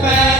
pé.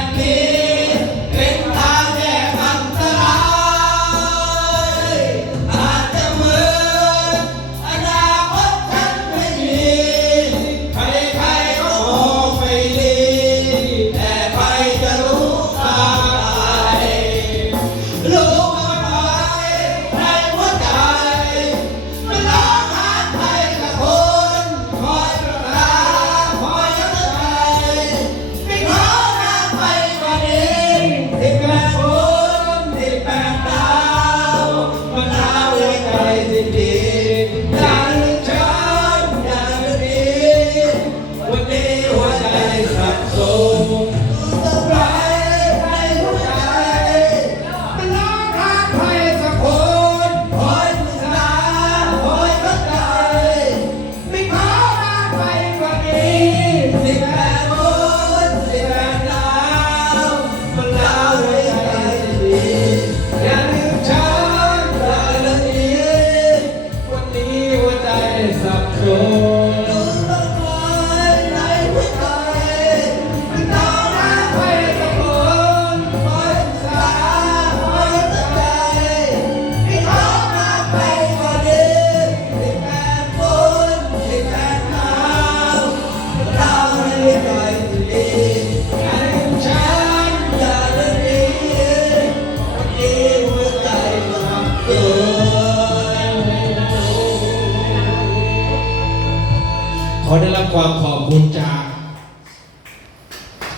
อได้รับความขอบคุณจาก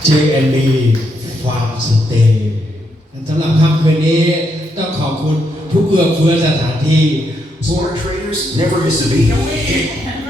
JNB Farm Stay สำหรับค่ำคืนนี้ต้องขอบคุณทุกเอื้อเฟื้อสถานที่ Smart traders never miss a beat.